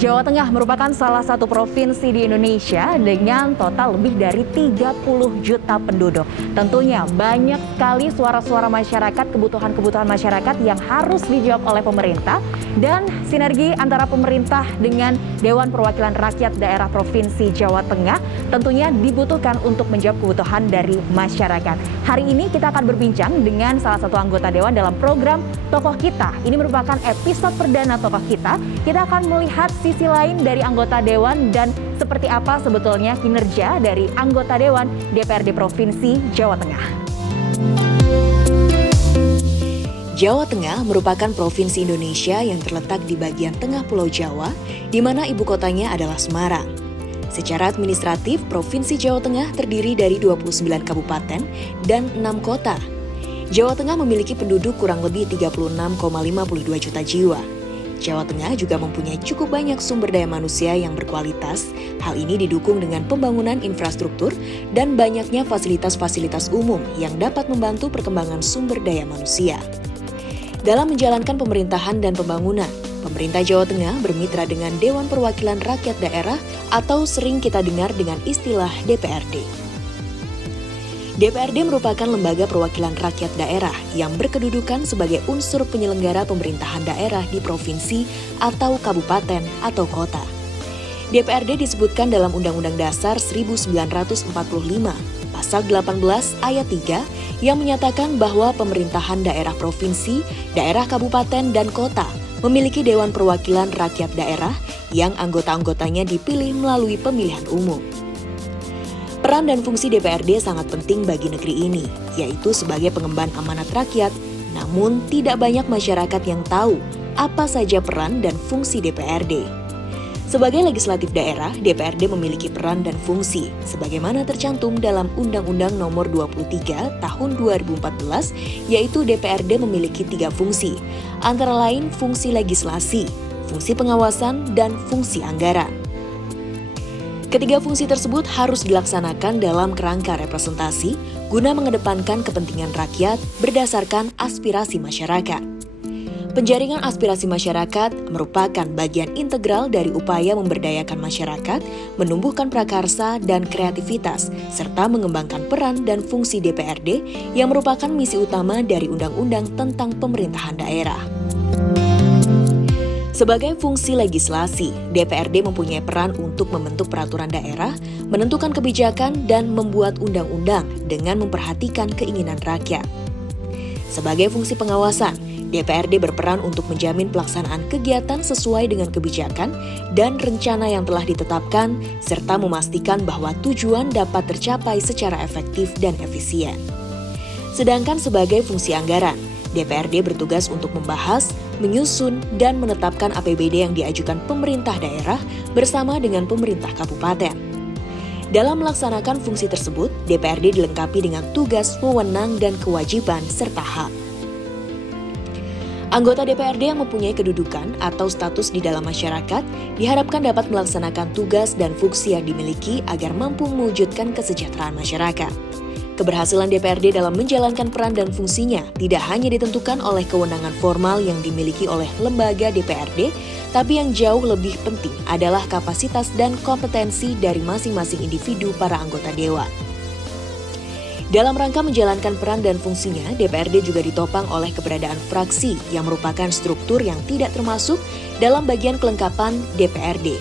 Jawa Tengah merupakan salah satu provinsi di Indonesia dengan total lebih dari 30 juta penduduk. Tentunya banyak sekali suara-suara masyarakat, kebutuhan-kebutuhan masyarakat yang harus dijawab oleh pemerintah, dan sinergi antara pemerintah dengan Dewan Perwakilan Rakyat Daerah Provinsi Jawa Tengah tentunya dibutuhkan untuk menjawab kebutuhan dari masyarakat. Hari ini kita akan berbincang dengan salah satu anggota Dewan dalam program Tokoh Kita. Ini merupakan episode perdana Tokoh Kita. Kita akan melihat sisi lain dari anggota Dewan dan seperti apa sebetulnya kinerja dari anggota Dewan DPRD Provinsi Jawa Tengah. Jawa Tengah merupakan provinsi Indonesia yang terletak di bagian tengah Pulau Jawa, di mana ibu kotanya adalah Semarang. Secara administratif, Provinsi Jawa Tengah terdiri dari 29 kabupaten dan 6 kota. Jawa Tengah memiliki penduduk kurang lebih 36,52 juta jiwa. Jawa Tengah juga mempunyai cukup banyak sumber daya manusia yang berkualitas. Hal ini didukung dengan pembangunan infrastruktur dan banyaknya fasilitas-fasilitas umum yang dapat membantu perkembangan sumber daya manusia. Dalam menjalankan pemerintahan dan pembangunan, pemerintah Jawa Tengah bermitra dengan Dewan Perwakilan Rakyat Daerah atau sering kita dengar dengan istilah DPRD. DPRD merupakan lembaga perwakilan rakyat daerah yang berkedudukan sebagai unsur penyelenggara pemerintahan daerah di provinsi atau kabupaten atau kota. DPRD disebutkan dalam Undang-Undang Dasar 1945, Pasal 18 Ayat 3 yang menyatakan bahwa pemerintahan daerah provinsi, daerah kabupaten, dan kota memiliki Dewan Perwakilan Rakyat Daerah yang anggota-anggotanya dipilih melalui pemilihan umum. Peran dan fungsi DPRD sangat penting bagi negeri ini, yaitu sebagai pengemban amanat rakyat, namun tidak banyak masyarakat yang tahu apa saja peran dan fungsi DPRD. Sebagai legislatif daerah, DPRD memiliki peran dan fungsi, sebagaimana tercantum dalam Undang-Undang Nomor 23 Tahun 2014, yaitu DPRD memiliki 3 fungsi, antara lain fungsi legislasi, fungsi pengawasan, dan fungsi anggaran. Ketiga fungsi tersebut harus dilaksanakan dalam kerangka representasi guna mengedepankan kepentingan rakyat berdasarkan aspirasi masyarakat. Penjaringan aspirasi masyarakat merupakan bagian integral dari upaya memberdayakan masyarakat, menumbuhkan prakarsa dan kreativitas, serta mengembangkan peran dan fungsi DPRD yang merupakan misi utama dari Undang-Undang tentang Pemerintahan Daerah. Sebagai fungsi legislasi, DPRD mempunyai peran untuk membentuk peraturan daerah, menentukan kebijakan, dan membuat undang-undang dengan memperhatikan keinginan rakyat. Sebagai fungsi pengawasan, DPRD berperan untuk menjamin pelaksanaan kegiatan sesuai dengan kebijakan dan rencana yang telah ditetapkan, serta memastikan bahwa tujuan dapat tercapai secara efektif dan efisien. Sedangkan sebagai fungsi anggaran, DPRD bertugas untuk membahas, menyusun, dan menetapkan APBD yang diajukan pemerintah daerah bersama dengan pemerintah kabupaten. Dalam melaksanakan fungsi tersebut, DPRD dilengkapi dengan tugas, wewenang, dan kewajiban serta hak. Anggota DPRD yang mempunyai kedudukan atau status di dalam masyarakat diharapkan dapat melaksanakan tugas dan fungsi yang dimiliki agar mampu mewujudkan kesejahteraan masyarakat. Keberhasilan DPRD dalam menjalankan peran dan fungsinya tidak hanya ditentukan oleh kewenangan formal yang dimiliki oleh lembaga DPRD, tapi yang jauh lebih penting adalah kapasitas dan kompetensi dari masing-masing individu para anggota dewan. Dalam rangka menjalankan peran dan fungsinya, DPRD juga ditopang oleh keberadaan fraksi yang merupakan struktur yang tidak termasuk dalam bagian kelengkapan DPRD.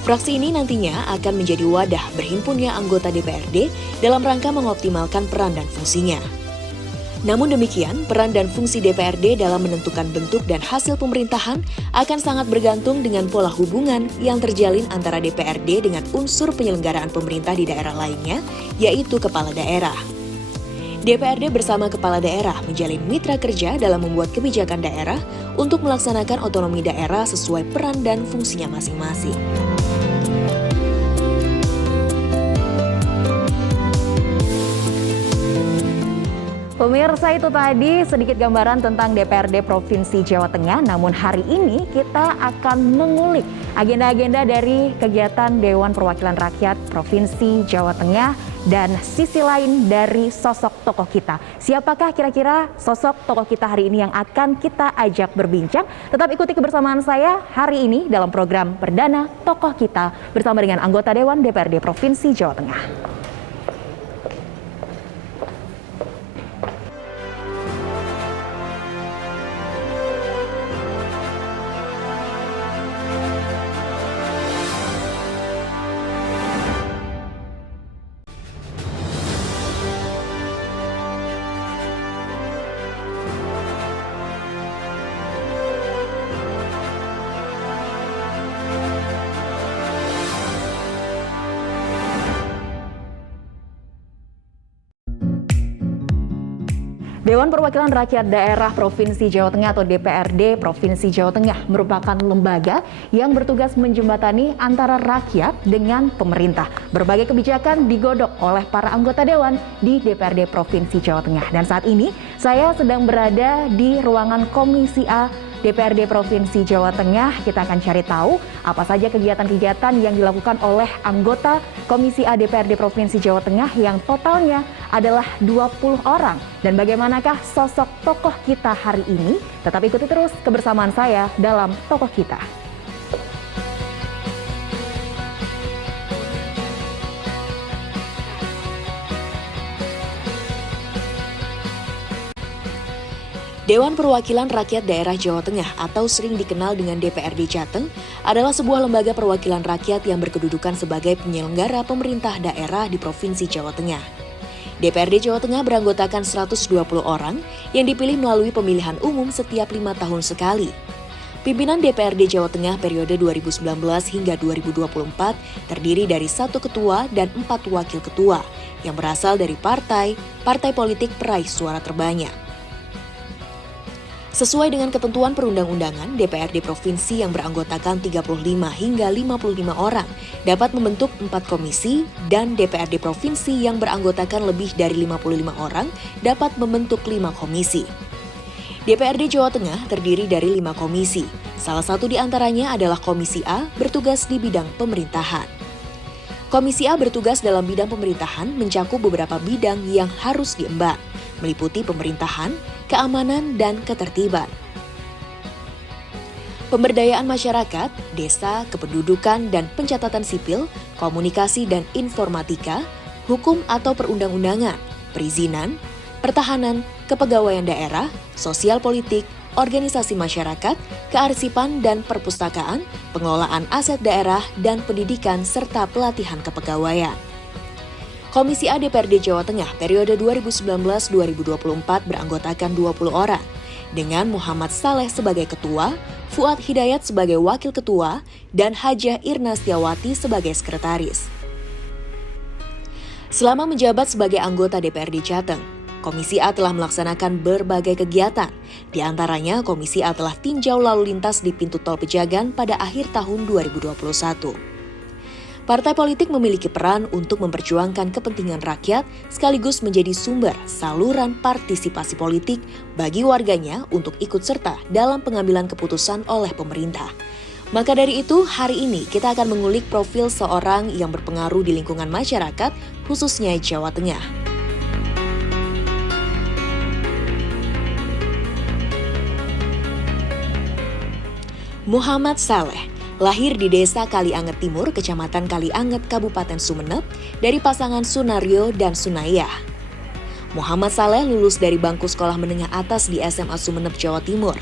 Fraksi ini nantinya akan menjadi wadah berhimpunnya anggota DPRD dalam rangka mengoptimalkan peran dan fungsinya. Namun demikian, peran dan fungsi DPRD dalam menentukan bentuk dan hasil pemerintahan akan sangat bergantung dengan pola hubungan yang terjalin antara DPRD dengan unsur penyelenggaraan pemerintah di daerah lainnya, yaitu kepala daerah. DPRD bersama kepala daerah menjalin mitra kerja dalam membuat kebijakan daerah untuk melaksanakan otonomi daerah sesuai peran dan fungsinya masing-masing. Pemirsa, itu tadi sedikit gambaran tentang DPRD Provinsi Jawa Tengah. Namun hari ini kita akan mengulik agenda-agenda dari kegiatan Dewan Perwakilan Rakyat Provinsi Jawa Tengah dan sisi lain dari sosok tokoh kita. Siapakah kira-kira sosok tokoh kita hari ini yang akan kita ajak berbincang? Tetap ikuti kebersamaan saya hari ini dalam program perdana Tokoh Kita bersama dengan anggota Dewan DPRD Provinsi Jawa Tengah. Dewan Perwakilan Rakyat Daerah Provinsi Jawa Tengah atau DPRD Provinsi Jawa Tengah merupakan lembaga yang bertugas menjembatani antara rakyat dengan pemerintah. Berbagai kebijakan digodok oleh para anggota Dewan di DPRD Provinsi Jawa Tengah. Dan saat ini saya sedang berada di ruangan Komisi A DPRD Provinsi Jawa Tengah. Kita akan cari tahu apa saja kegiatan-kegiatan yang dilakukan oleh anggota Komisi A DPRD Provinsi Jawa Tengah yang totalnya adalah 20 orang. Dan bagaimanakah sosok tokoh kita hari ini? Tetap ikuti terus kebersamaan saya dalam Tokoh Kita. Dewan Perwakilan Rakyat Daerah Jawa Tengah atau sering dikenal dengan DPRD Jateng adalah sebuah lembaga perwakilan rakyat yang berkedudukan sebagai penyelenggara pemerintah daerah di Provinsi Jawa Tengah. DPRD Jawa Tengah beranggotakan 120 orang yang dipilih melalui pemilihan umum setiap 5 tahun sekali. Pimpinan DPRD Jawa Tengah periode 2019 hingga 2024 terdiri dari 1 ketua dan 4 wakil ketua yang berasal dari partai politik peraih suara terbanyak. Sesuai dengan ketentuan perundang-undangan, DPRD Provinsi yang beranggotakan 35 hingga 55 orang dapat membentuk 4 komisi dan DPRD Provinsi yang beranggotakan lebih dari 55 orang dapat membentuk 5 komisi. DPRD Jawa Tengah terdiri dari 5 komisi. Salah satu di antaranya adalah Komisi A bertugas di bidang pemerintahan. Komisi A bertugas dalam bidang pemerintahan mencakup beberapa bidang yang harus diemban, meliputi pemerintahan, keamanan, dan ketertiban. Pemberdayaan masyarakat, desa, kependudukan dan pencatatan sipil, komunikasi dan informatika, hukum atau perundang-undangan, perizinan, pertahanan, kepegawaian daerah, sosial politik, organisasi masyarakat, kearsipan dan perpustakaan, pengelolaan aset daerah, dan pendidikan serta pelatihan kepegawaian. Komisi A DPRD Jawa Tengah periode 2019-2024 beranggotakan 20 orang, dengan Muhammad Saleh sebagai ketua, Fuad Hidayat sebagai wakil ketua, dan Hajah Irna Setiawati sebagai sekretaris. Selama menjabat sebagai anggota DPRD Jateng, Komisi A telah melaksanakan berbagai kegiatan. Di antaranya, Komisi A telah tinjau lalu lintas di pintu tol Pejagan pada akhir tahun 2021. Partai politik memiliki peran untuk memperjuangkan kepentingan rakyat sekaligus menjadi sumber saluran partisipasi politik bagi warganya untuk ikut serta dalam pengambilan keputusan oleh pemerintah. Maka dari itu, hari ini kita akan mengulik profil seorang yang berpengaruh di lingkungan masyarakat, khususnya Jawa Tengah. Muhammad Saleh lahir di Desa Kalianget Timur, Kecamatan Kalianget, Kabupaten Sumeneb, dari pasangan Sunario dan Sunayah. Muhammad Saleh lulus dari bangku sekolah menengah atas di SMA Sumeneb, Jawa Timur.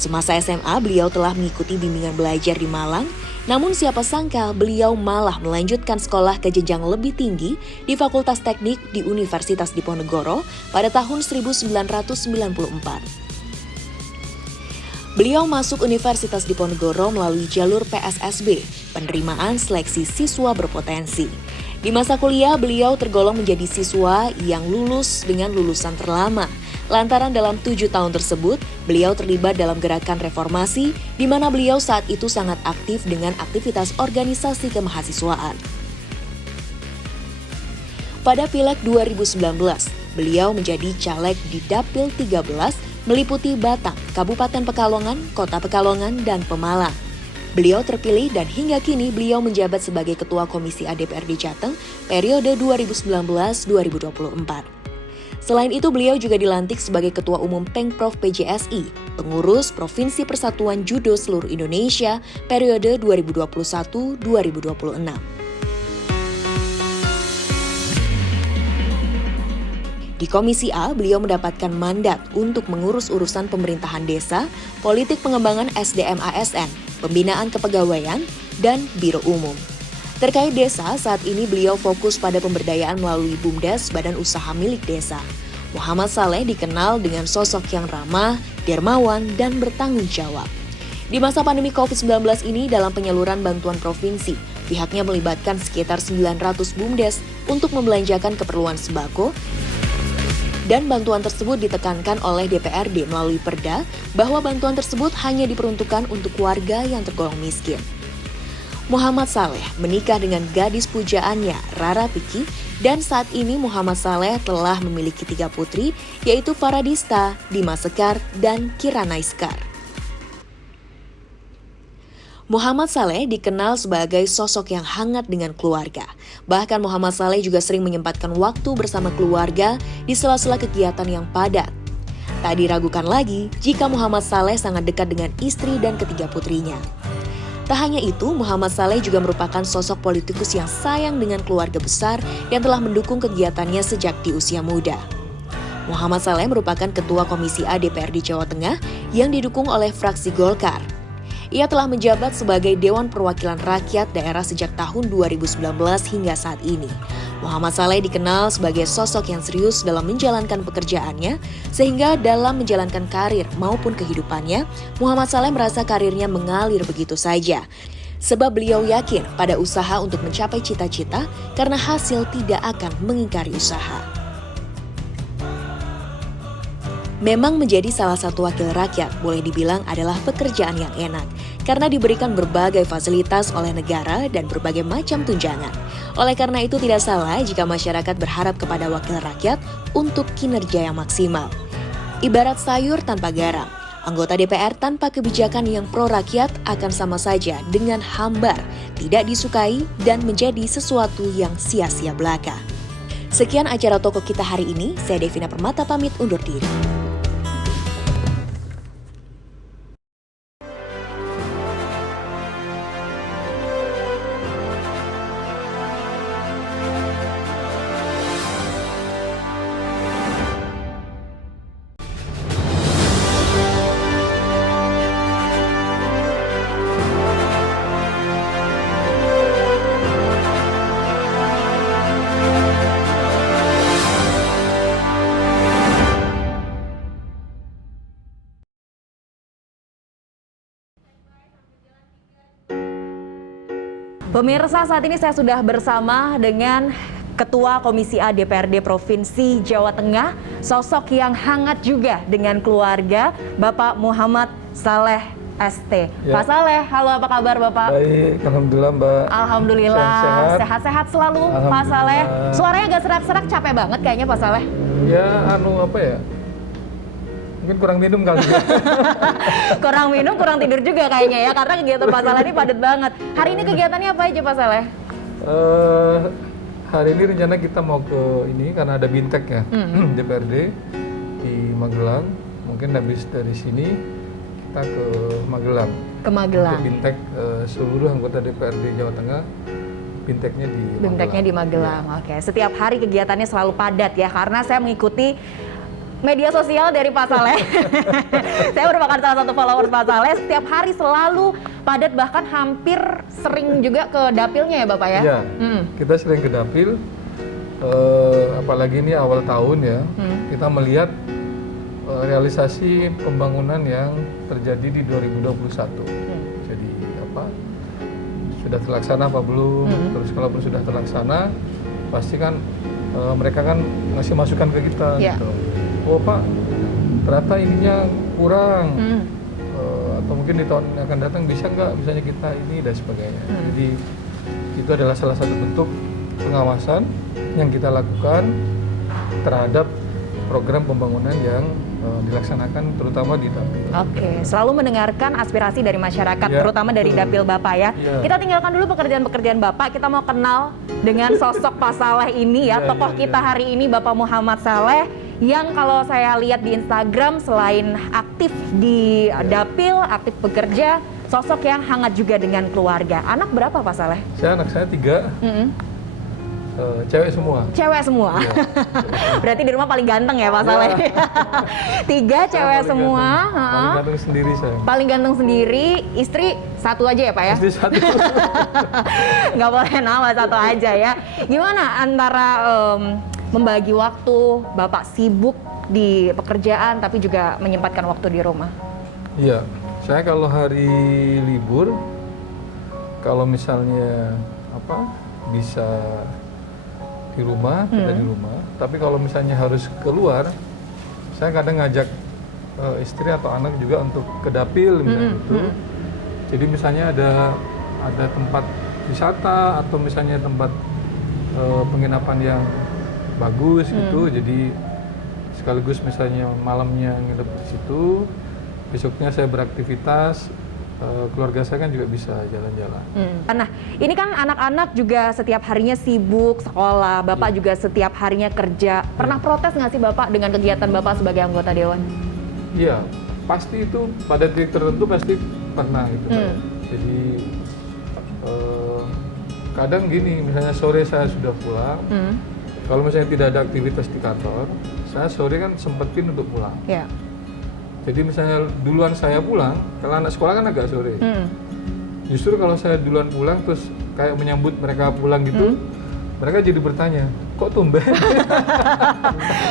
Semasa SMA, beliau telah mengikuti bimbingan belajar di Malang, namun siapa sangka beliau malah melanjutkan sekolah ke jenjang lebih tinggi di Fakultas Teknik di Universitas Diponegoro pada tahun 1994. Beliau masuk Universitas Diponegoro melalui jalur PSSB, penerimaan seleksi siswa berpotensi. Di masa kuliah, beliau tergolong menjadi siswa yang lulus dengan lulusan terlama. Lantaran dalam 7 tahun tersebut, beliau terlibat dalam gerakan reformasi, di mana beliau saat itu sangat aktif dengan aktivitas organisasi kemahasiswaan. Pada Pileg 2019, beliau menjadi caleg di Dapil 13, meliputi Batang, Kabupaten Pekalongan, Kota Pekalongan, dan Pemalang. Beliau terpilih dan hingga kini beliau menjabat sebagai Ketua Komisi A DPRD Jateng periode 2019-2024. Selain itu, beliau juga dilantik sebagai Ketua Umum Pengprov PJSI, pengurus Provinsi Persatuan Judo Seluruh Indonesia periode 2021-2026. Di Komisi A, beliau mendapatkan mandat untuk mengurus urusan pemerintahan desa, politik pengembangan SDM ASN, pembinaan kepegawaian, dan biro umum. Terkait desa, saat ini beliau fokus pada pemberdayaan melalui BUMDes, Badan Usaha Milik Desa. Muhammad Saleh dikenal dengan sosok yang ramah, dermawan, dan bertanggung jawab. Di masa pandemi COVID-19 ini, dalam penyaluran bantuan provinsi, pihaknya melibatkan sekitar 900 BUMDes untuk membelanjakan keperluan sembako, dan bantuan tersebut ditekankan oleh DPRD melalui Perda bahwa bantuan tersebut hanya diperuntukkan untuk warga yang tergolong miskin. Muhammad Saleh menikah dengan gadis pujaannya, Rara Piki, dan saat ini Muhammad Saleh telah memiliki 3 putri, yaitu Faradista, Dimas Sekar, dan Kirana Iskar. Muhammad Saleh dikenal sebagai sosok yang hangat dengan keluarga. Bahkan Muhammad Saleh juga sering menyempatkan waktu bersama keluarga di sela-sela kegiatan yang padat. Tak diragukan lagi jika Muhammad Saleh sangat dekat dengan istri dan ketiga putrinya. Tak hanya itu, Muhammad Saleh juga merupakan sosok politikus yang sayang dengan keluarga besar yang telah mendukung kegiatannya sejak di usia muda. Muhammad Saleh merupakan Ketua Komisi A DPRD Jawa Tengah yang didukung oleh fraksi Golkar. Ia telah menjabat sebagai Dewan Perwakilan Rakyat Daerah sejak tahun 2019 hingga saat ini. Muhammad Saleh dikenal sebagai sosok yang serius dalam menjalankan pekerjaannya, sehingga dalam menjalankan karir maupun kehidupannya, Muhammad Saleh merasa karirnya mengalir begitu saja. Sebab beliau yakin pada usaha untuk mencapai cita-cita karena hasil tidak akan mengingkari usaha. Memang menjadi salah satu wakil rakyat boleh dibilang adalah pekerjaan yang enak karena diberikan berbagai fasilitas oleh negara dan berbagai macam tunjangan. Oleh karena itu tidak salah jika masyarakat berharap kepada wakil rakyat untuk kinerja yang maksimal. Ibarat sayur tanpa garam, anggota DPR tanpa kebijakan yang pro rakyat akan sama saja dengan hambar, tidak disukai dan menjadi sesuatu yang sia-sia belaka. Sekian acara Toko Kita hari ini, saya Devina Permata pamit undur diri. Pemirsa, saat ini saya sudah bersama dengan Ketua Komisi A DPRD Provinsi Jawa Tengah, sosok yang hangat juga dengan keluarga, Bapak Muhammad Saleh ST. Ya. Pak Saleh, halo, apa kabar Bapak? Baik, alhamdulillah Mbak. Alhamdulillah, sehat-sehat selalu Pak Saleh. Suaranya agak serak-serak, capek banget kayaknya Pak Saleh. Ya, apa ya? Mungkin kurang minum kali ya. Kurang minum, kurang tidur juga kayaknya ya, karena kegiatan Pak Saleh ini padat banget. Hari ini kegiatannya apa aja Pak Saleh? Hari ini rencana kita mau ke ini karena ada Bintek ya, DPRD di Magelang. Mungkin habis dari sini kita ke Magelang. Ke Magelang. Untuk Bintek seluruh anggota DPRD Jawa Tengah. Binteknya di Magelang. Ya. Oke, setiap hari kegiatannya selalu padat ya, karena saya mengikuti media sosial dari Pak Saleh. Saya merupakan salah satu follower Pak Saleh. Setiap hari selalu padat, bahkan hampir sering juga ke dapilnya ya Bapak ya? Iya, kita sering ke dapil. Apalagi ini awal tahun ya, kita melihat realisasi pembangunan yang terjadi di 2021. Jadi sudah terlaksana apa belum? Terus kalau sudah terlaksana, pasti kan mereka kan ngasih masukan ke kita. Gitu. Oh Pak, ternyata ininya kurang, atau mungkin di tahun yang akan datang bisa nggak misalnya kita ini dan sebagainya. Jadi itu adalah salah satu bentuk pengawasan yang kita lakukan terhadap program pembangunan yang dilaksanakan terutama di dapil. Oke, selalu mendengarkan aspirasi dari masyarakat, Ya, terutama dari betul. dapil Bapak ya. Ya. Kita tinggalkan dulu pekerjaan-pekerjaan Bapak, kita mau kenal dengan sosok Pak Saleh ini ya, Ya, tokoh ya, kita ya. hari ini Bapak Muhammad Saleh, yang kalau saya lihat di Instagram selain aktif di dapil, aktif bekerja, sosok yang hangat juga dengan keluarga. Anak berapa Pak Saleh? Anak saya 3, cewek semua. Cewek semua. Iya. Berarti di rumah paling ganteng ya Pak Saleh? 3 cewek Paling semua. ganteng. Paling heeh. ganteng sendiri saya. Paling ganteng sendiri, istri 1 aja ya Pak ya? Istri 1. Nggak boleh nama 1 aja ya. Gimana antara membagi waktu, Bapak sibuk di pekerjaan tapi juga menyempatkan waktu di rumah? Iya, saya kalau hari libur, kalau misalnya bisa di rumah, kita di rumah. Tapi kalau misalnya harus keluar, saya kadang ngajak istri atau anak juga untuk ke dapil misalnya gitu. Jadi misalnya ada tempat wisata atau misalnya tempat penginapan yang bagus gitu. Jadi sekaligus misalnya malamnya nginep di situ, besoknya saya beraktivitas. Keluarga saya kan juga bisa jalan-jalan. Nah, ini kan anak-anak juga setiap harinya sibuk sekolah, Bapak juga setiap harinya kerja. Pernah protes nggak sih Bapak dengan kegiatan Bapak sebagai anggota Dewan? Iya, pasti itu pada titik tertentu pasti pernah gitu. Jadi kadang gini, misalnya sore saya sudah pulang, kalau misalnya tidak ada aktivitas di kantor, saya sore kan sempetin untuk pulang. Ya. Jadi misalnya duluan saya pulang, kalau anak sekolah kan agak sore. Justru kalau saya duluan pulang terus kayak menyambut mereka pulang gitu, mereka jadi bertanya, kok tumben?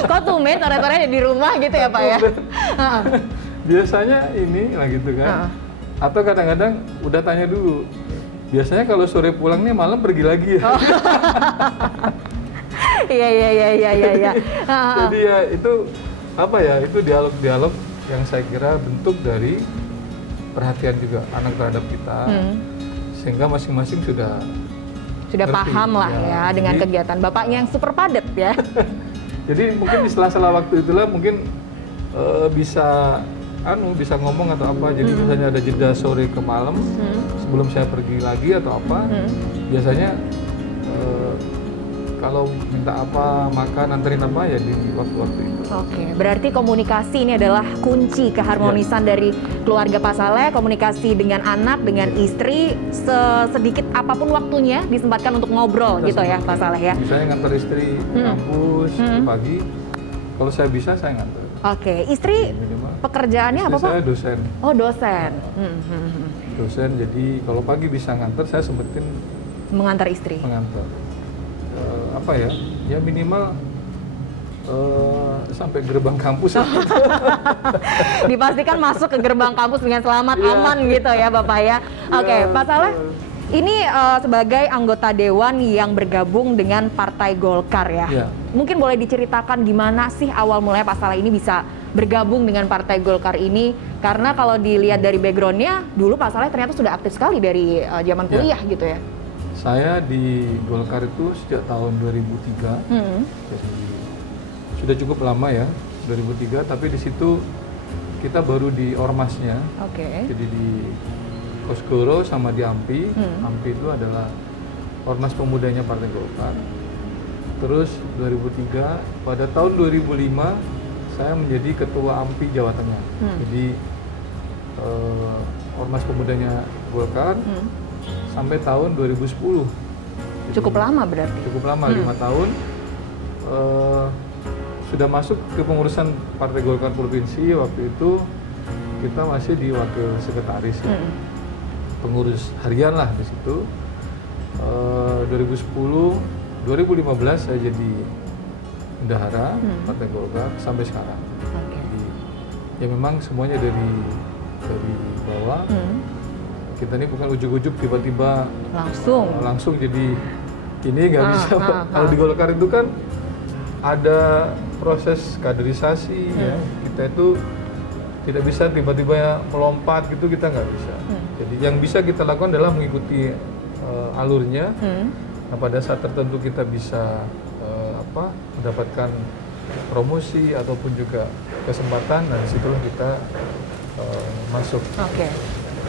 Kok tumben sore-sore di rumah gitu ya Pak ya? Biasanya ini lah gitu kan. Atau kadang-kadang udah tanya dulu, biasanya kalau sore pulang nih malam pergi lagi ya? Iya. Jadi ya itu itu dialog-dialog yang saya kira bentuk dari perhatian juga anak terhadap kita, sehingga masing-masing sudah ngerti, paham lah ya dengan jadi, kegiatan Bapaknya yang super padat ya. Jadi mungkin di sela-sela waktu itulah mungkin bisa ngomong atau apa. Jadi misalnya ada jeda sore ke malam sebelum saya pergi lagi atau apa, biasanya kalau minta apa, makan, anterin apa ya di waktu-waktu itu. Oke, berarti komunikasi ini adalah kunci keharmonisan dari keluarga Pak Saleh, komunikasi dengan anak, dengan istri, sedikit apapun waktunya disempatkan untuk ngobrol gitu ya Pak Saleh ya. Misalnya ngantar istri ke kampus pagi, kalau saya bisa saya ngantar. Oke, istri Minimal. pekerjaannya apa Istri Pak? saya dosen. Oh dosen. Dosen, jadi kalau pagi bisa ngantar, saya sempetin Mengantar istri. mengantar. Ya minimal sampai gerbang kampus. Dipastikan masuk ke gerbang kampus dengan selamat, aman gitu ya Bapak ya. Oke, Pak Saleh, ini sebagai anggota Dewan yang bergabung dengan Partai Golkar ya. Iya. Mungkin boleh diceritakan gimana sih awal mulanya Pak Saleh ini bisa bergabung dengan Partai Golkar ini? Karena kalau dilihat dari backgroundnya, dulu Pak Saleh ternyata sudah aktif sekali dari zaman kuliah gitu ya. Saya di Golkar itu sejak tahun 2003, jadi sudah cukup lama ya, 2003. Tapi di situ kita baru di ormasnya, Oke. jadi di Kosgoro sama di AMPI. AMPI itu adalah ormas pemudanya Partai Golkar. Terus 2003, pada tahun 2005 saya menjadi ketua AMPI Jawa Tengah. Jadi ormas pemudanya Golkar. Sampai tahun 2010. Cukup lama berarti. Cukup lama, 5 tahun. Sudah masuk ke pengurusan Partai Golkar Provinsi. Waktu itu kita masih di wakil sekretaris ya. Pengurus harian lah di situ. 2010, 2015 saya jadi bendahara Partai Golkar sampai sekarang. Jadi ya memang semuanya dari bawah. Kita ini bukan ujuk-ujuk tiba-tiba langsung jadi ini nggak bisa. Kalau di Golkar itu kan ada proses kaderisasi ya. Kita itu tidak bisa tiba-tiba melompat gitu, kita nggak bisa. Jadi yang bisa kita lakukan adalah mengikuti alurnya. Nah, pada saat tertentu kita bisa mendapatkan promosi ataupun juga kesempatan, dan disitulah kita masuk. Oke.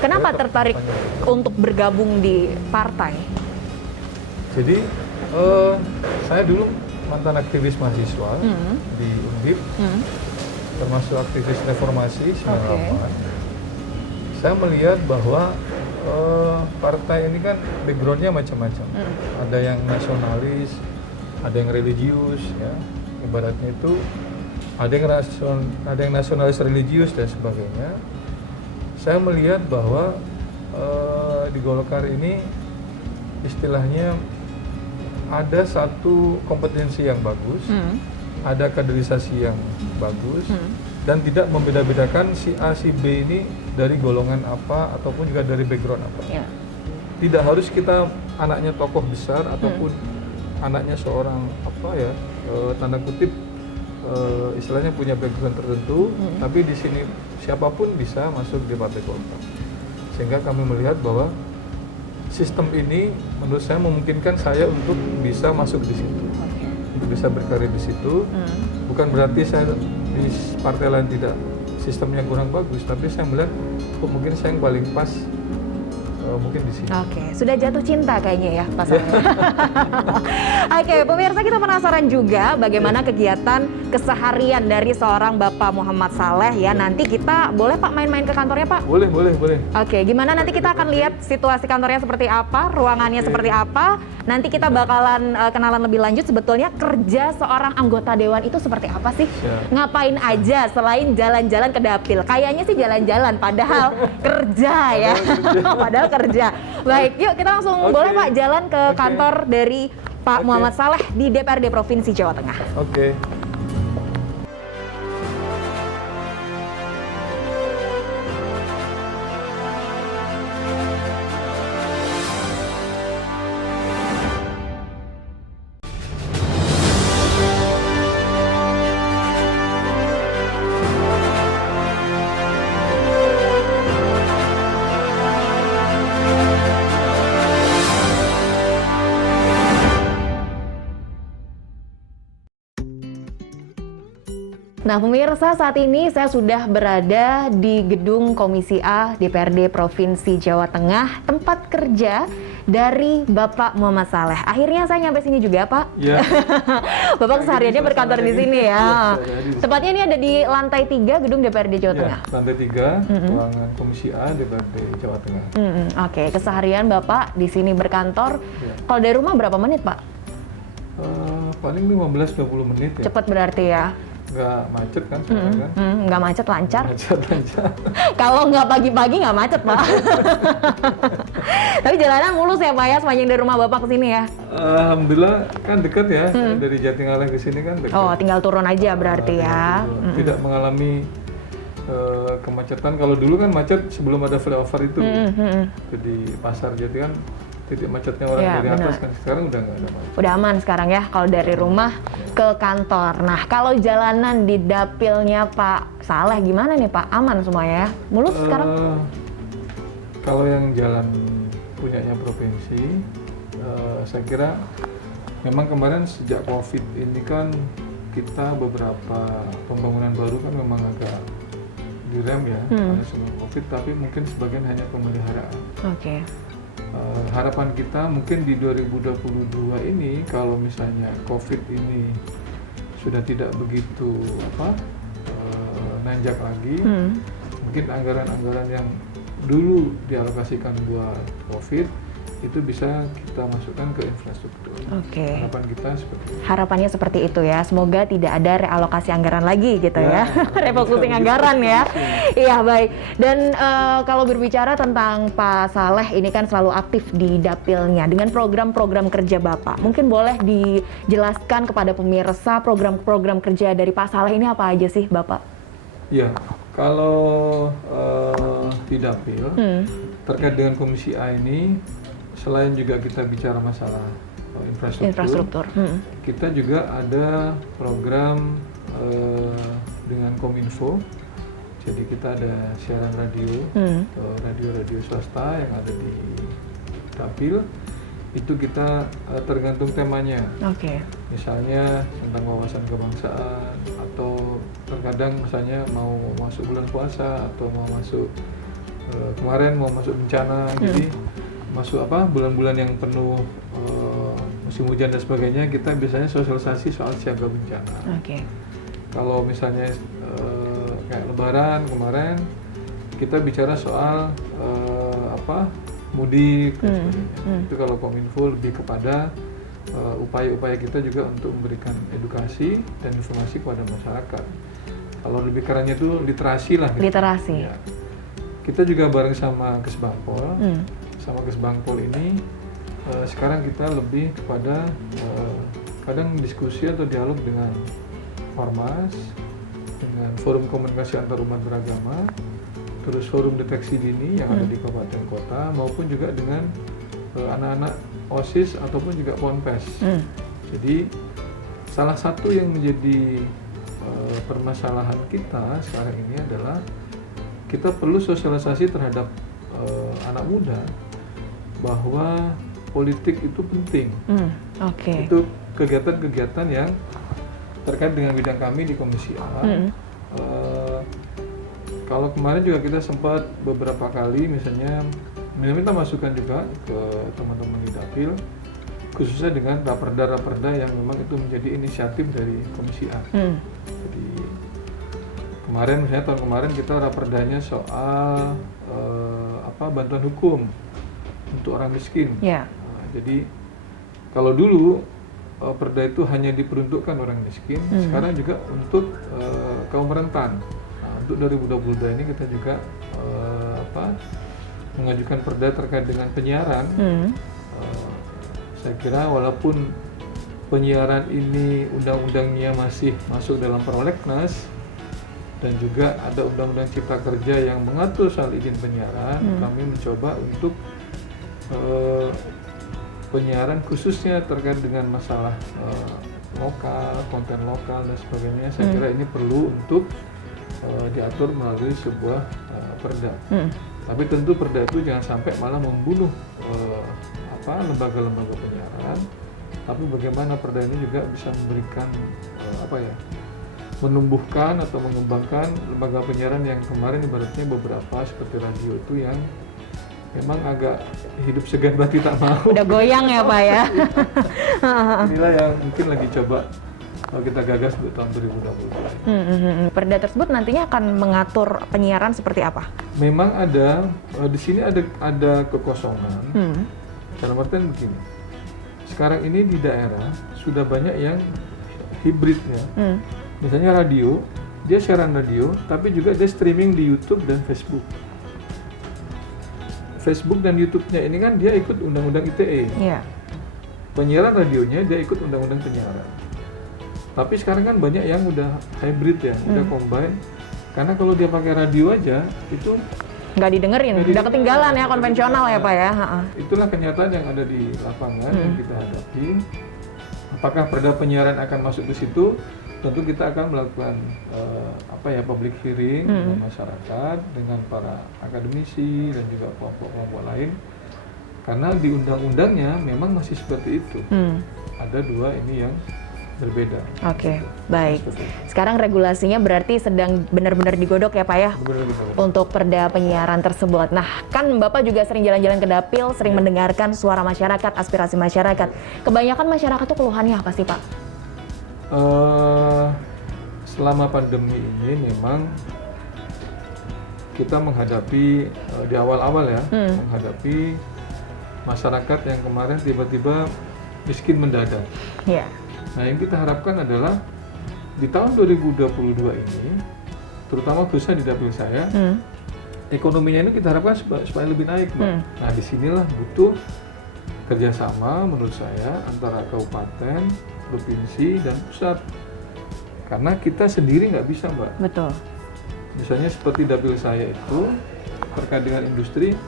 Kenapa tertarik untuk bergabung di partai? Jadi saya dulu mantan aktivis mahasiswa di Undip, termasuk aktivis reformasi 98. Saya melihat bahwa partai ini kan backgroundnya macam-macam. Ada yang nasionalis, ada yang religius, ya, ibaratnya itu ada yang nasionalis religius dan sebagainya. Saya melihat bahwa di Golkar ini istilahnya ada satu kompetensi yang bagus, ada kaderisasi yang bagus, dan tidak membeda-bedakan si A, si B ini dari golongan apa ataupun juga dari background apa. Yeah. Tidak harus kita anaknya tokoh besar ataupun anaknya seorang apa ya, tanda kutip istilahnya punya background tertentu, tapi di sini siapapun bisa masuk di Partai Golkar. Sehingga kami melihat bahwa sistem ini menurut saya memungkinkan saya untuk bisa masuk di situ, untuk bisa berkarir di situ. Bukan berarti saya di partai lain tidak, sistemnya kurang bagus, tapi saya melihat mungkin saya yang paling pas mungkin di sini. Oke, sudah jatuh cinta kayaknya ya pasalnya. Oke, pemirsa, kita penasaran juga bagaimana kegiatan keseharian dari seorang Bapak Muhammad Saleh ya. Nanti kita boleh Pak main-main ke kantornya Pak? Boleh. Oke, gimana nanti kita akan lihat situasi kantornya seperti apa, ruangannya seperti apa. Nanti kita bakalan kenalan lebih lanjut sebetulnya kerja seorang anggota dewan itu seperti apa sih? Ngapain aja selain jalan-jalan ke dapil? Kayaknya sih jalan-jalan, padahal kerja ya. Padahal kerja. Baik, yuk kita langsung boleh Pak jalan ke kantor dari Pak Muhammad Saleh di DPRD Provinsi Jawa Tengah. Oke. Nah pemirsa, saat ini saya sudah berada di gedung Komisi A DPRD Provinsi Jawa Tengah, tempat kerja dari Bapak Muhammad Saleh. Akhirnya saya nyampe sini juga Pak. Iya. Bapak kesehariannya berkantor di sini ya. Tepatnya ini ada di lantai 3 gedung DPRD Jawa Tengah. Lantai 3, ruangan Komisi A DPRD Jawa Tengah. Oke, keseharian Bapak di sini berkantor. Kalau dari rumah berapa menit Pak? Paling 15-20 menit ya. Cepat berarti ya. Nggak macet kan sekarang kan? Nggak macet, lancar. Lancar. Kalau nggak pagi-pagi nggak macet Pak. Tapi jalanan mulus ya Pak ya, sepanjang dari rumah Bapak ke sini ya? Alhamdulillah kan dekat ya, dari Jatingaleh ke sini kan dekat. Oh, tinggal turun aja berarti ya. Tidak mengalami kemacetan. Kalau dulu kan macet sebelum ada flyover itu. Jadi pasar Jati kan titik macetnya orang dari atas kan. Sekarang udah nggak ada macet. Udah aman sekarang ya kalau dari rumah ke kantor. Nah kalau jalanan di dapilnya Pak Saleh gimana nih Pak? Aman semuanya ya? Mulus sekarang? Kalau yang jalan punyanya provinsi, saya kira memang kemarin sejak COVID ini kan kita beberapa pembangunan baru kan memang agak direm ya karena semua COVID, tapi mungkin sebagian hanya pemeliharaan. Oke. Harapan kita mungkin di 2022 ini kalau misalnya COVID ini sudah tidak begitu nanjak lagi, mungkin anggaran-anggaran yang dulu dialokasikan buat COVID itu bisa kita masukkan ke infrastruktur. Oke. Harapan kita seperti itu. Harapannya seperti itu ya. Semoga tidak ada realokasi anggaran lagi gitu ya. Refocusing anggaran ya. Iya baik. Dan kalau berbicara tentang Pak Saleh ini kan selalu aktif di dapilnya dengan program-program kerja Bapak. Mungkin boleh dijelaskan kepada pemirsa program-program kerja dari Pak Saleh ini apa aja sih Bapak? Iya. Kalau di dapil terkait dengan Komisi A ini, selain juga kita bicara masalah infrastruktur. Kita juga ada program dengan Kominfo. Jadi kita ada siaran radio, radio-radio swasta yang ada di dapil. itu kita tergantung temanya. Oke. Misalnya tentang wawasan kebangsaan, atau terkadang misalnya mau masuk bulan puasa atau mau masuk kemarin mau masuk bencana, jadi masuk bulan-bulan yang penuh musim hujan dan sebagainya, kita biasanya sosialisasi soal siaga bencana. Oke. Kalau misalnya kayak Lebaran kemarin, kita bicara soal mudik dan sebagainya. Itu kalau Kominfo lebih kepada upaya-upaya kita juga untuk memberikan edukasi dan informasi kepada masyarakat. Kalau lebih kerennya itu literasi lah. Gitu. Literasi. Ya. Kita juga bareng sama Kesbangpol. Sama Kesbangpol ini sekarang kita lebih kepada kadang diskusi atau dialog dengan Ormas, dengan forum komunikasi antar umat beragama, terus forum deteksi dini yang ada di kabupaten kota, maupun juga dengan anak-anak OSIS ataupun juga Ponpes. Jadi salah satu yang menjadi permasalahan kita sekarang ini adalah kita perlu sosialisasi terhadap anak muda bahwa politik itu penting. Oke. Itu kegiatan-kegiatan yang terkait dengan bidang kami di Komisi A. Kalau kemarin juga kita sempat beberapa kali misalnya minta masukan juga ke teman-teman di Dapil, khususnya dengan raperda-raperda yang memang itu menjadi inisiatif dari Komisi A. Jadi kemarin misalnya tahun kemarin kita raperdanya soal bantuan hukum untuk orang miskin. Yeah. Jadi kalau dulu perda itu hanya diperuntukkan orang miskin, sekarang juga untuk kaum rentan. Untuk 2022 ini kita juga mengajukan perda terkait dengan penyiaran. Saya kira walaupun penyiaran ini undang-undangnya masih masuk dalam prolegnas dan juga ada undang-undang cipta kerja yang mengatur soal izin penyiaran, kami mencoba untuk penyiaran khususnya terkait dengan masalah lokal, konten lokal dan sebagainya. Saya kira ini perlu untuk diatur melalui sebuah perda. Tapi tentu perda itu jangan sampai malah membunuh lembaga-lembaga penyiaran. Tapi bagaimana perda ini juga bisa memberikan menumbuhkan atau mengembangkan lembaga penyiaran yang kemarin ibaratnya beberapa seperti radio itu yang memang agak hidup segan bati tak mau. Udah goyang ya Pak ya. Inilah yang mungkin lagi coba kita gagas untuk tahun 2022. Perda tersebut nantinya akan mengatur penyiaran seperti apa? Memang ada di sini ada kekosongan. Dalam artian begini, sekarang ini di daerah sudah banyak yang hibrid ya. Misalnya radio, dia siaran radio, tapi juga dia streaming di YouTube dan Facebook. Facebook dan YouTube-nya ini kan dia ikut undang-undang ITE. Yeah. Penyiaran radionya dia ikut undang-undang penyiaran. Tapi sekarang kan banyak yang udah hybrid ya, udah combine. Karena kalau dia pakai radio aja itu nggak didengerin, udah ketinggalan ya konvensional ya Pak ya. Itulah kenyataan yang ada di lapangan yang kita hadapi. Apakah perda penyiaran akan masuk ke situ? Tentu kita akan melakukan public hearing dengan masyarakat, dengan para akademisi dan juga kelompok-kelompok lain. Karena di undang-undangnya memang masih seperti itu. Ada dua ini yang berbeda. Oke, baik. Sekarang regulasinya berarti sedang benar-benar digodok ya Pak ya? Untuk perda penyiaran tersebut. Nah, kan Bapak juga sering jalan-jalan ke Dapil, sering mendengarkan suara masyarakat, aspirasi masyarakat. Kebanyakan masyarakat tuh keluhannya apa sih Pak? Selama pandemi ini memang kita menghadapi di awal-awal ya, menghadapi masyarakat yang kemarin tiba-tiba miskin mendadak. Yeah. Nah, yang kita harapkan adalah di tahun 2022 ini, terutama khususnya di Dapil saya, ekonominya ini kita harapkan supaya lebih naik, Mbak. Nah, disinilah butuh kerjasama menurut saya antara kabupaten, provinsi, dan pusat. Karena kita sendiri nggak bisa, Mbak. Betul. Misalnya seperti Dapil saya itu, terkait dengan industri,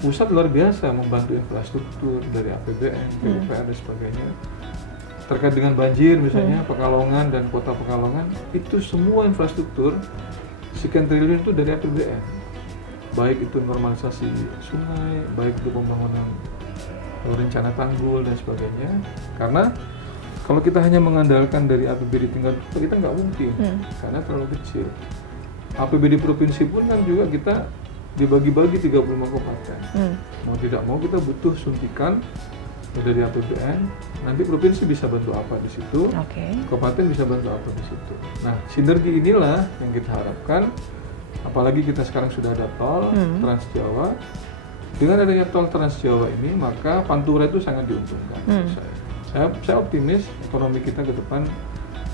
pusat luar biasa membantu infrastruktur dari APBN, PUPR, dan sebagainya. Terkait dengan banjir misalnya, Pekalongan dan kota Pekalongan, itu semua infrastruktur sekian triliun itu dari APBN. Baik itu normalisasi sungai, baik itu pembangunan lalu rencana tanggul dan sebagainya. Karena kalau kita hanya mengandalkan dari APBD tingkat kita nggak mungkin, karena terlalu kecil. APBD provinsi pun kan juga kita dibagi-bagi 35 kabupaten. Mau tidak mau kita butuh suntikan dari APBN. Nanti provinsi bisa bantu apa di situ, kabupaten bisa bantu apa di situ. Nah, sinergi inilah yang kita harapkan. Apalagi kita sekarang sudah ada tol Trans Jawa. Dengan adanya tol Trans Jawa ini, maka Pantura itu sangat diuntungkan. Saya optimis ekonomi kita ke depan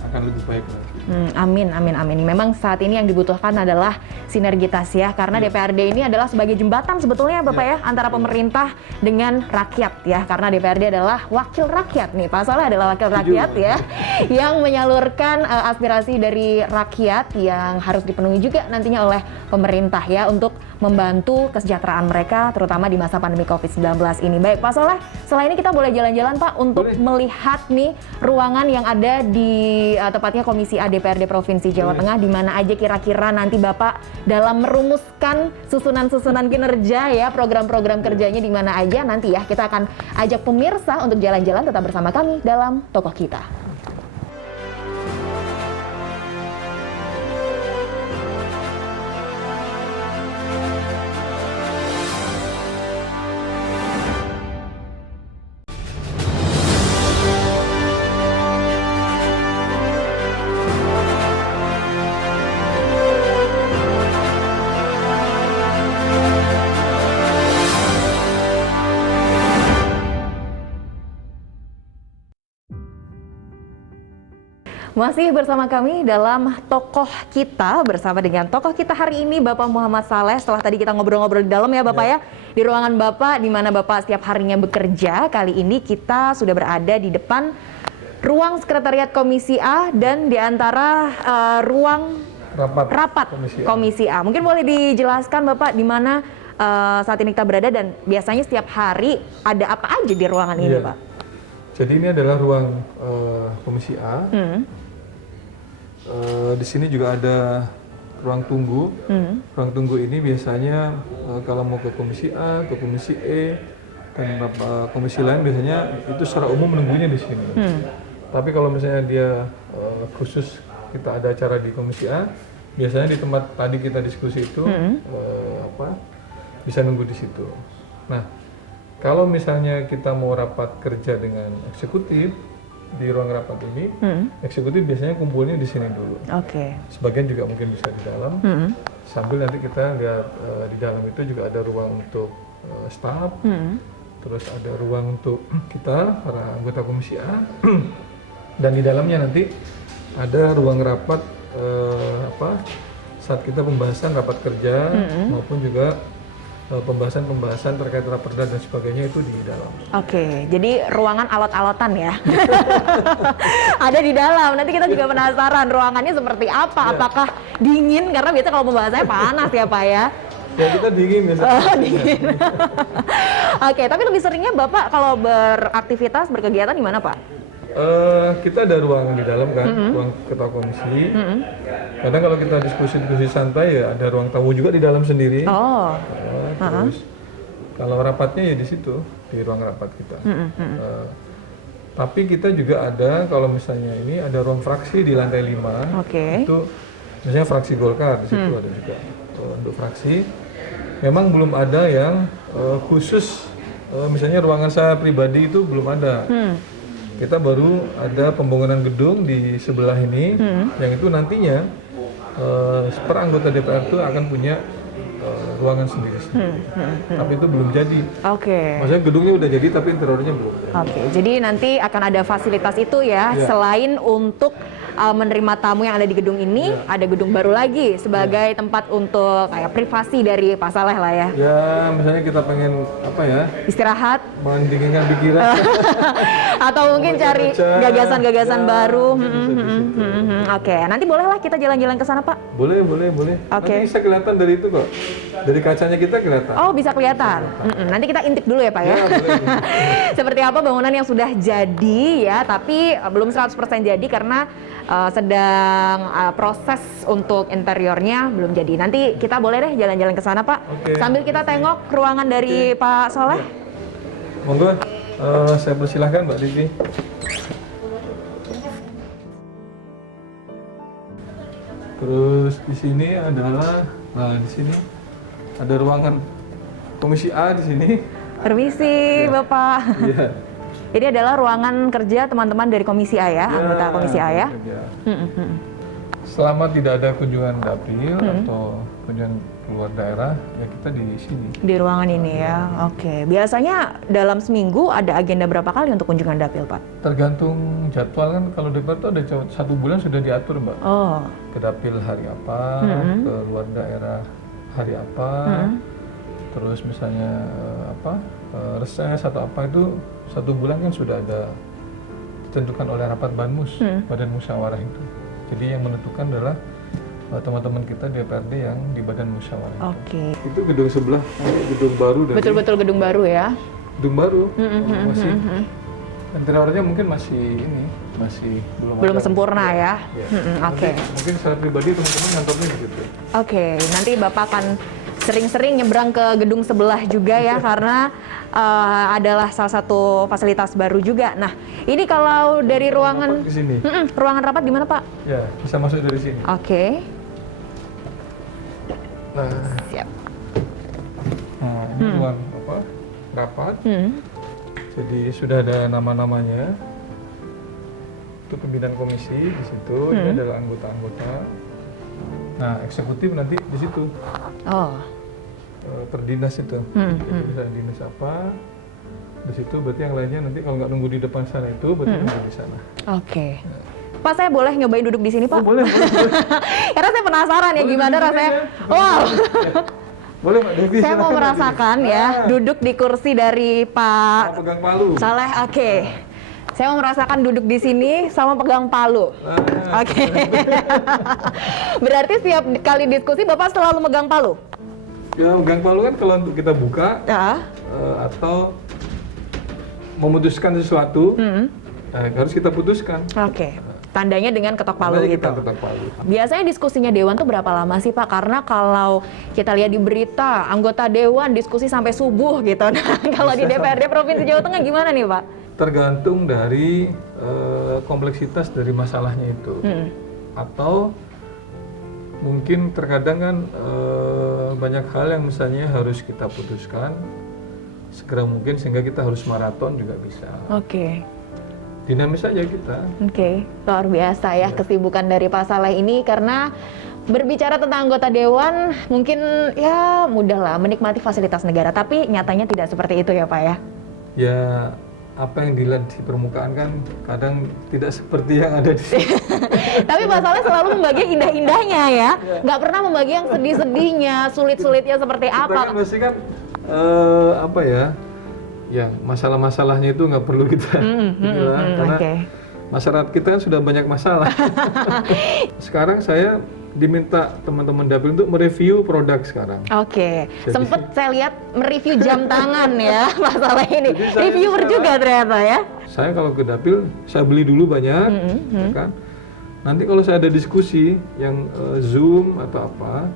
akan lebih baik lagi. Amin, amin, amin. Memang saat ini yang dibutuhkan adalah sinergitas ya, karena DPRD ini adalah sebagai jembatan sebetulnya Bapak ya, antara pemerintah dengan rakyat ya, karena DPRD adalah wakil rakyat nih, Pak Saleh adalah wakil rakyat ya, yang menyalurkan aspirasi dari rakyat yang harus dipenuhi juga nantinya oleh pemerintah ya, untuk membantu kesejahteraan mereka, terutama di masa pandemi COVID-19 ini. Baik Pak Saleh, setelah ini kita boleh jalan-jalan Pak untuk melihat nih ruangan yang ada di tepatnya Komisi A DPRD Provinsi Jawa Tengah, di mana aja kira-kira nanti Bapak dalam merumuskan susunan-susunan kinerja ya, program-program kerjanya di mana aja nanti ya. Kita akan ajak pemirsa untuk jalan-jalan, tetap bersama kami dalam Tokoh Kita. Masih bersama kami dalam Tokoh Kita, bersama dengan tokoh kita hari ini Bapak Muhammad Saleh. Setelah tadi kita ngobrol-ngobrol di dalam ya Bapak ya, di ruangan Bapak di mana Bapak setiap harinya bekerja. Kali ini kita sudah berada di depan ruang sekretariat Komisi A dan di antara ruang rapat Komisi A. Mungkin boleh dijelaskan Bapak di mana saat ini kita berada dan biasanya setiap hari ada apa aja di ruangan ini Pak? Jadi ini adalah ruang Komisi A. Di sini juga ada ruang tunggu. Ruang tunggu ini biasanya kalau mau ke Komisi A, ke Komisi E, dan beberapa komisi lain biasanya itu secara umum menunggunya di sini. Tapi kalau misalnya dia khusus kita ada acara di Komisi A, biasanya di tempat tadi kita diskusi itu bisa nunggu di situ. Nah, kalau misalnya kita mau rapat kerja dengan eksekutif di ruang rapat ini, eksekutif biasanya kumpulnya di sini dulu. Sebagian juga mungkin bisa di dalam. Sambil nanti kita lihat di dalam itu juga ada ruang untuk staf, terus ada ruang untuk kita para anggota Komisi A, dan di dalamnya nanti ada ruang rapat saat kita pembahasan rapat kerja maupun juga pembahasan terkait raperda dan sebagainya itu di dalam. Jadi ruangan alot-alotan ya. Ada di dalam. Nanti kita juga penasaran ruangannya seperti apa. Apakah dingin? Karena biasa kalau pembahasannya panas ya Pak ya. Ya kita dingin biasanya. Dingin. Tapi lebih seringnya Bapak kalau beraktivitas, berkegiatan di mana Pak? Kita ada ruangan di dalam kan, ruang ketua komisi. Kadang kalau kita diskusi santai ya ada ruang tamu juga di dalam sendiri. Terus kalau rapatnya ya di situ, di ruang rapat kita. Tapi kita juga ada, kalau misalnya ini ada ruang fraksi di lantai 5. Itu misalnya fraksi Golkar di situ ada juga untuk fraksi. Memang belum ada yang khusus, misalnya ruangan saya pribadi itu belum ada. Kita baru ada pembangunan gedung di sebelah ini, yang itu nantinya per anggota DPR itu akan punya ruangan sendiri. Tapi itu belum jadi. Maksudnya gedungnya udah jadi tapi interiornya belum. Jadi nanti akan ada fasilitas itu ya. Selain untuk menerima tamu yang ada di gedung ini, ada gedung baru lagi sebagai tempat untuk kayak privasi dari Pak Saleh lah ya. Ya, misalnya kita pengen istirahat, mendinginkan pikiran. Atau mungkin cari gagasan-gagasan baru. Nanti bolehlah kita jalan-jalan ke sana Pak. Boleh. Nanti bisa kelihatan dari itu kok. Dari kacanya kita kelihatan. Bisa kelihatan. Nanti kita intip dulu ya Pak ya. Boleh. Seperti apa bangunan yang sudah jadi ya, tapi belum 100% jadi karena sedang proses untuk interiornya belum jadi. Nanti kita boleh deh jalan-jalan ke sana Pak. Sambil kita tengok ruangan dari Pak Saleh. Monggo, saya persilahkan Mbak Diki. Terus di sini adalah, nah di sini ada ruangan Komisi A di sini. Permisi, Bapak. Iya. Ini adalah ruangan kerja teman-teman dari Komisi A ya, anggota Komisi A ya. Iya. Selama tidak ada kunjungan dapil atau kunjungan keluar daerah, ya kita di sini. Di ruangan ini ya, oke. Biasanya dalam seminggu ada agenda berapa kali untuk kunjungan dapil, Pak? Tergantung jadwal kan, kalau DPR itu ada 1 bulan sudah diatur, Mbak. Oh, Ke dapil hari apa, ke luar daerah hari apa, terus misalnya reses atau apa itu 1 bulan kan sudah ada ditentukan oleh rapat Banmus, Badan Musyawarah itu. Jadi yang menentukan adalah teman-teman kita DPRD yang di Badan Musyawarah itu. oke. Itu gedung sebelah, nanti gedung baru dari Betul-betul gedung baru ya. gedung baru masih interiornya mungkin masih belum ada. Sempurna ya. Ya. Oke. Mungkin secara pribadi teman-teman kantornya gitu. Oke, nanti Bapak akan sering-sering nyebrang ke gedung sebelah juga ya karena adalah salah satu fasilitas baru juga. Nah, ini kalau dari ruangan Rapat di sini. ruangan rapat di mana, Pak? Ya, bisa masuk dari sini. Oke. Nah, Siap. ini ruang rapat. Jadi sudah ada nama-namanya. Itu pimpinan komisi di situ, ini adalah anggota-anggota. Nah, eksekutif nanti di situ. Oh. Terdinas itu. Jadi bisa dinas apa? Di situ berarti yang lainnya nanti kalau nggak nunggu di depan sana itu berarti nunggu di sana. Oke. Pak, saya boleh nyobain duduk di sini, Pak? Oh, boleh. Karena saya penasaran ya gimana rasanya. Wow. Boleh, Mbak Devi. Saya mau silakan. merasakan ya duduk di kursi dari Pak Pegang palu. Saleh. Oke. Saya mau merasakan duduk di sini sama pegang palu. Oke. Berarti setiap kali diskusi Bapak selalu megang palu? Ya, pegang palu kan kalau untuk kita buka Ya. atau memutuskan sesuatu, harus kita putuskan. Oke. Tandanya dengan ketok palu Makanya gitu. kita ketok palu. Biasanya diskusinya Dewan tuh berapa lama sih, Pak? Karena kalau kita lihat di berita, anggota Dewan diskusi sampai subuh gitu. Nah, kalau di DPRD Provinsi Jawa Tengah gimana nih, Pak? Tergantung dari kompleksitas dari masalahnya itu. Atau mungkin terkadang kan banyak hal yang misalnya harus kita putuskan segera mungkin sehingga kita harus maraton juga bisa. Oke. Dinamis aja kita. Oke, luar biasa ya kesibukan dari Pak Saleh ini karena berbicara tentang anggota Dewan mungkin ya mudah lah menikmati fasilitas negara, tapi nyatanya tidak seperti itu ya Pak ya? Ya, apa yang dilihat di permukaan kan kadang tidak seperti yang ada di sini. Tapi Pak Saleh selalu membagi indah-indahnya ya, nggak pernah membagi yang sedih-sedihnya, sulit-sulitnya seperti Kita apa. kan pasti kan apa ya? Ya, masalah-masalahnya itu nggak perlu kita bilang karena oke. masyarakat kita kan sudah banyak masalah. Sekarang saya diminta teman-teman dapil untuk mereview produk sekarang. Oke, Jadi- sempet saya lihat mereview jam tangan ya Pak Saleh ini. Jadi saya Reviewer sekarang- juga ternyata ya. Saya kalau ke dapil, saya beli dulu banyak, ya kan. Nanti kalau saya ada diskusi yang Zoom atau apa,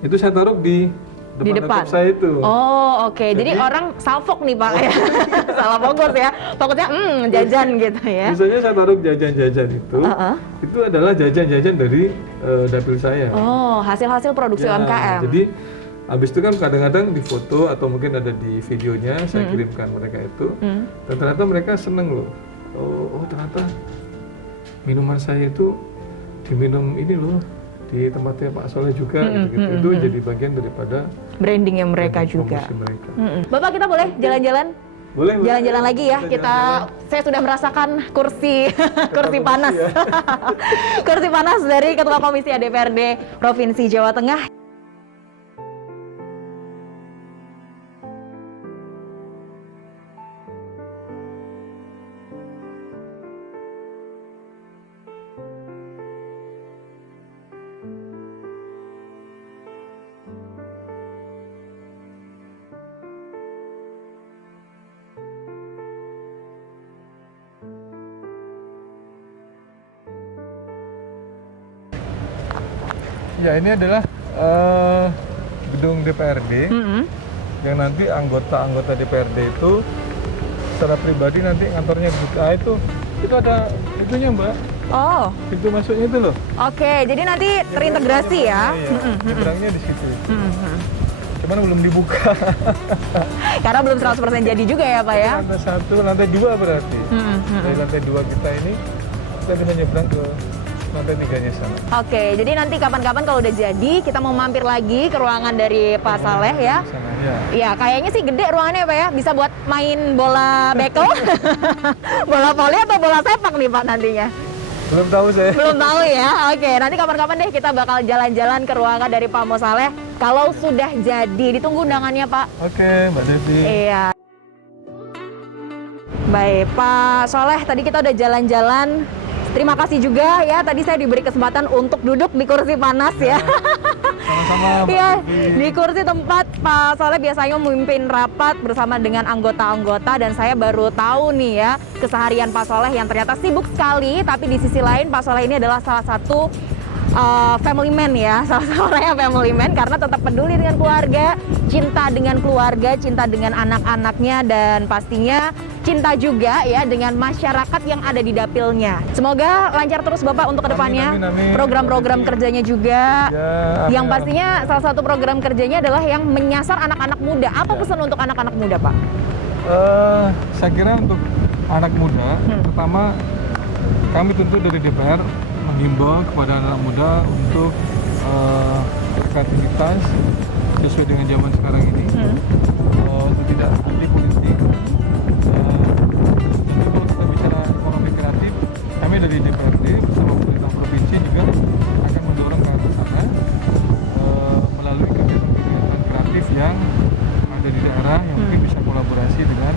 itu saya taruh di Di depan. laptop saya itu. Oh oke, jadi Jadi- orang salfok nih Pak ya, salah fokus ya, fokusnya jajan gitu ya. Biasanya saya taruh jajan-jajan itu, Heeh. itu adalah jajan-jajan dari dapil saya. Oh hasil-hasil produksi Ya, UMKM. Jadi habis itu kan kadang-kadang di foto atau mungkin ada di videonya saya kirimkan mereka itu, dan ternyata mereka seneng loh. Oh ternyata minuman saya itu diminum ini loh di tempatnya Pak Soleh juga gitu-gitu. Itu jadi bagian daripada Brandingnya mereka juga. promosi mereka. Bapak kita boleh jalan-jalan? Boleh, Mbak. Jalan-jalan lagi ya, Kita saya sudah merasakan kursi kursi panas. ya. Kursi panas dari Ketua Komisi DPRD Provinsi Jawa Tengah. Ya ini adalah gedung DPRD yang nanti anggota-anggota DPRD itu secara pribadi nanti kantornya GKA itu ada itunya Mbak, Oh, pintu masuknya itu loh. oke. Jadi nanti terintegrasi ya. Iya, nyebrangnya di situ. Cuman belum dibuka. Karena belum 100% jadi juga ya Pak ya. Lantai 1, lantai 2 berarti. Dari lantai 2 kita ini kita bisa nyebrang ke lantai 3-nya sana. Oke, jadi nanti kapan-kapan kalau udah jadi kita mau mampir lagi ke ruangan dari Pak Saleh ya. Di sana, ya. Iya, kayaknya sih gede ruangannya Pak ya. Bisa buat main bola bekel, bola voli atau bola sepak nih Pak nantinya. Belum tahu saya. Belum tahu ya. Oke, nanti kapan-kapan deh kita bakal jalan-jalan ke ruangan dari Pak Mo Saleh. Kalau sudah jadi, ditunggu undangannya Pak. Oke, Mbak Devi. Iya. Baik, Pak Soleh, tadi kita udah jalan-jalan. Terima kasih juga ya, tadi saya diberi kesempatan untuk duduk di kursi panas ya. Sama-sama. Mbak Iya, Devi. di kursi tempat Pak Soleh biasanya memimpin rapat bersama dengan anggota-anggota, dan saya baru tahu nih ya keseharian Pak Soleh yang ternyata sibuk sekali, tapi di sisi lain Pak Soleh ini adalah salah satu family man ya, salah satu family man karena tetap peduli dengan keluarga, cinta dengan keluarga, cinta dengan anak-anaknya, dan pastinya cinta juga ya dengan masyarakat yang ada di dapilnya. Semoga lancar terus Bapak untuk kedepannya. Amin, amin, amin. Program-program kerjanya juga. Ya, Yang amin. pastinya salah satu program kerjanya adalah yang menyasar anak-anak muda. Apa Ya. pesan untuk anak-anak muda Pak? Saya kira untuk anak muda, pertama kami tentu dari DPR menghimbau kepada anak muda untuk kreativitas sesuai dengan zaman sekarang ini, untuk tidak anti politik. Jadi kalau kita bicara ekonomi kreatif, kami dari DPRD bersama pemerintah provinsi juga akan mendorong ke arah sana melalui kegiatan-kegiatan kreatif yang ada di daerah yang mungkin bisa kolaborasi dengan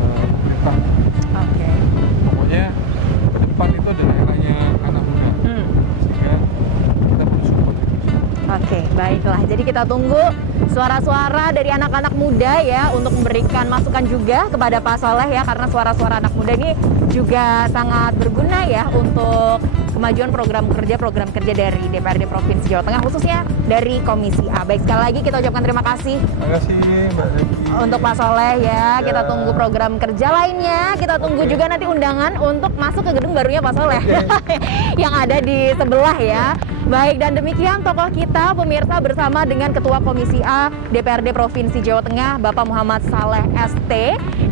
pemerintah. Oke. Pokoknya ke depan itu adalah eranya anak muda, sehingga kita perlu support itu. Oke, baiklah. Jadi kita tunggu suara-suara dari anak-anak muda ya untuk memberikan masukan juga kepada Pak Soleh ya, karena suara-suara anak muda ini juga sangat berguna ya untuk kemajuan program kerja dari DPRD Provinsi Jawa Tengah, khususnya dari Komisi A. Baik, sekali lagi kita ucapkan terima kasih Terima kasih Mbak Devi. untuk Pak Soleh ya. Kita tunggu program kerja lainnya. Kita tunggu juga nanti undangan untuk masuk ke gedung barunya Pak Soleh yang ada di sebelah ya. Baik, dan demikian tokoh kita pemirsa bersama dengan Ketua Komisi A DPRD Provinsi Jawa Tengah Bapak Muhammad Saleh ST.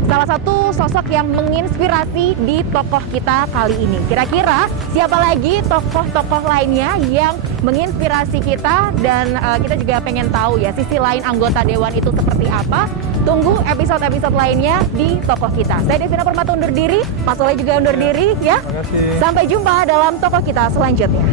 Salah satu sosok yang menginspirasi di tokoh kita kali ini. Kira-kira siapa lagi tokoh-tokoh lainnya yang menginspirasi kita, dan kita juga pengen tahu ya sisi lain anggota dewan itu seperti apa. Tunggu episode-episode lainnya di tokoh kita. Saya Devina Permata undur diri, Pak Soleh juga undur diri ya. Terima kasih. Sampai jumpa dalam tokoh kita selanjutnya.